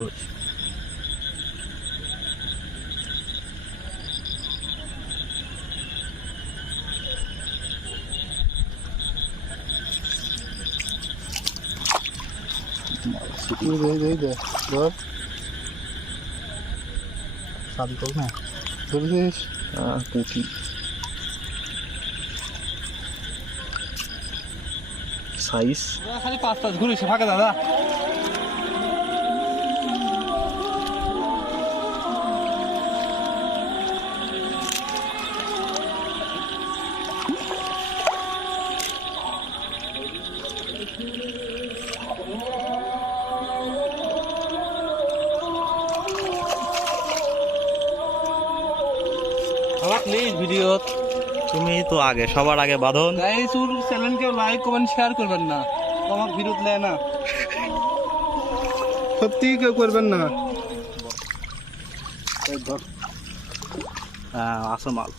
দে ধর সাদি কর না ধরেছিস পুঁটি সাইজ খালি 5 ঘুরেছে ফাঁকা দাদা। আমার প্লিজ ভিডিও তুমি তো আগে সবার আগে বাঁধন গাইস ওর চ্যানেলকে লাইক কমেন্ট শেয়ার করবেন না, আমার ভিডিও দেয় না, সত্যি কেউ করবেন না। হ্যাঁ আসো মাল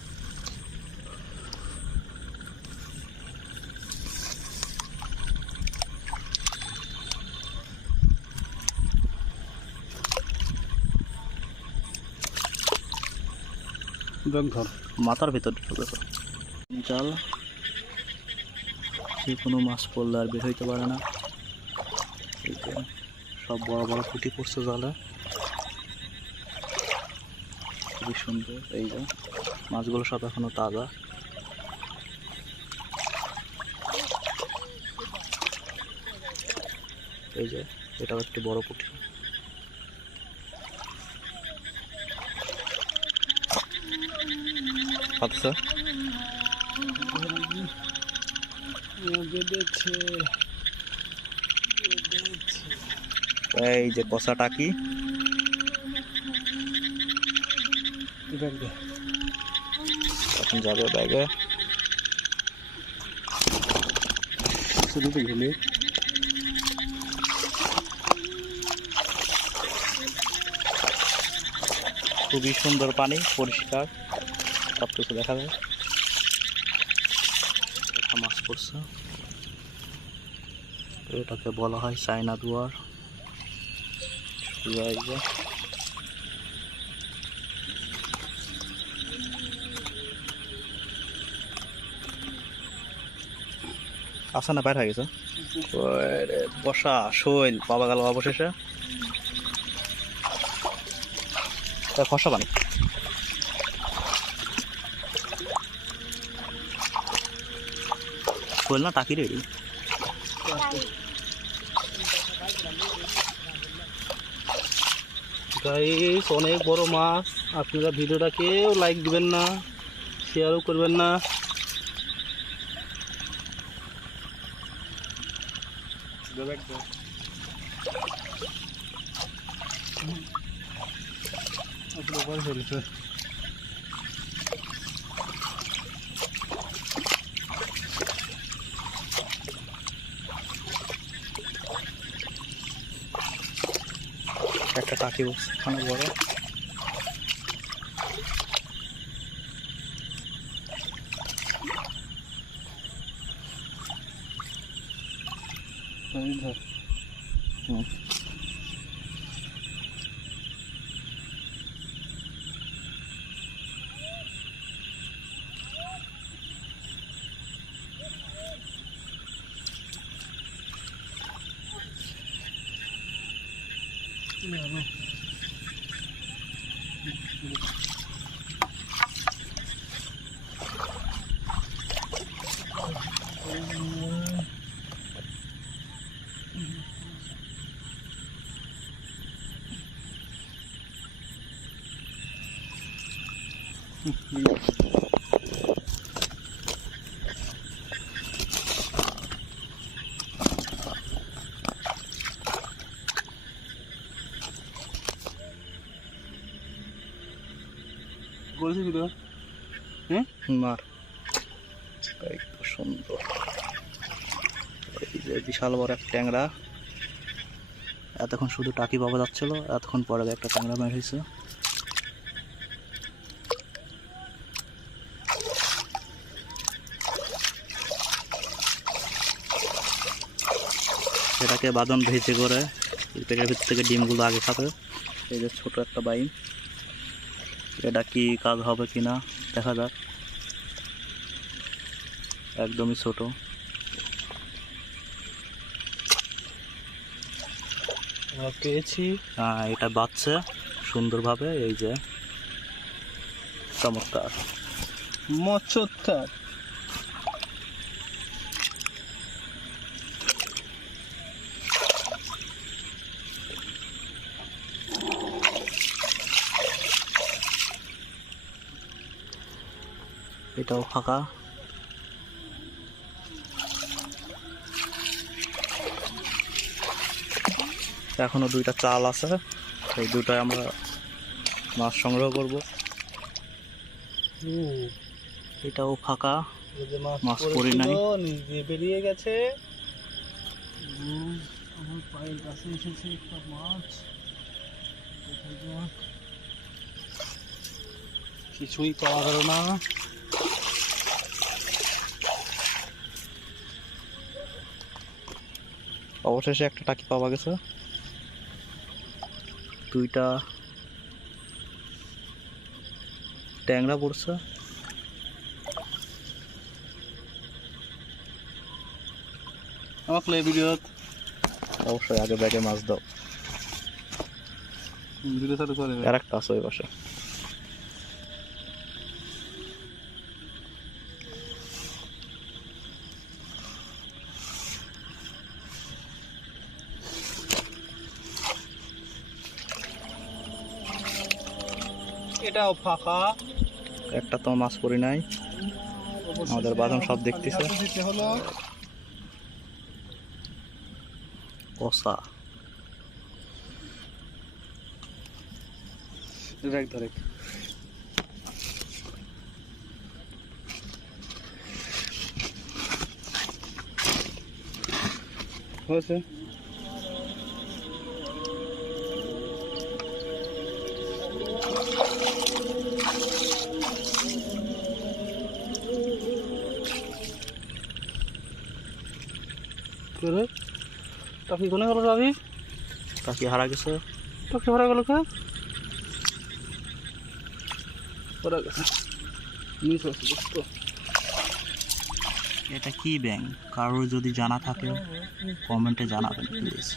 ধর মাথার ভিতর ঢুকেছে জাল, যে কোনো মাছ পড়লে আর বের হইতে পারে না। এই যে সব বড় বড় পুঁটি পড়ছে জালে, খুবই সুন্দর। এই যে মাছগুলো সব এখনো তাজা। এই যে এটাও একটি বড় পুঁটি। আচ্ছা এই যে কষা টাকি এখন যাবে ব্যাগে। খুবই সুন্দর পানি, পরিষ্কার, সব কিছু দেখা যায়। একটা মাছ পড়ছে, এটাকে বলা হয় চায়না দুয়ার। আসা না, বাইর হয়ে গেছে বসা শৈল পাওয়া গেল অবশেষে। খসা পানি শৈল না টাকি রেডি। গাইস অনেক বড় মাছ, আপনারা ভিডিওটা কেউ লাইক দিবেন না, শেয়ারও করবেন না। একটা টাকি বসছে অনেক বড়। বলছি ভিডিও মার এই তো সুন্দর। এই যে বিশাল বড় একটা ট্যাংরা, এতক্ষণ শুধু টাকি পাওয়া যাচ্ছিল, এতক্ষণ পরে একটা ট্যাংরা বের হয়েছে। সেটাকে বাঁধন ভেজে করে এই পেটের ভিতর থেকে ডিমগুলো আগে খাবে। এই যে ছোট একটা বাইম, এটা কি কাজ হবে কি না দেখা যাক। একদমই ছোট। আমরা পেয়েছি। হ্যাঁ, এটা বাচ্চা সুন্দরভাবে। এই যে চমৎকার মৎস্যত্যার। এটাও ফাঁকা। এখনো দুইটা চাল আছে, এই দুটায় আমরা মাছ সংগ্রহ করব। এটাও ফাঁকা, মাছ পড়ে নাই। নিজে বেরিয়ে গেছে। আমার পায়ের কাছে এসেছে একটা মাছ। কিছুই পাওয়া গেল না। অবশেষে একটা টাকি পাওয়া গেছে। দুইটা ট্যাংরা পড়ছে। আমাকে ভিডিও অবশ্যই আগে ব্যাগে মাছ দাও। ভিডিও চালু করে। আর একটা আছে ওই পাশে। এটাও ফাঁকা। একটা তো মাছ পড়ি নাই। আমাদের বাঁধন সব দেখতেছে। হলো কষা ধরে হয়েছে। টাকি কোনে গেল? টাকি টাকি হারা গেছে। টাকি হারা গেল কে? হারা গেছে। মিস হয়েছে বুঝতো। এটা কি ব্যাঙ? কারোর যদি জানা থাকে কমেন্টে জানাবেন প্লিজ।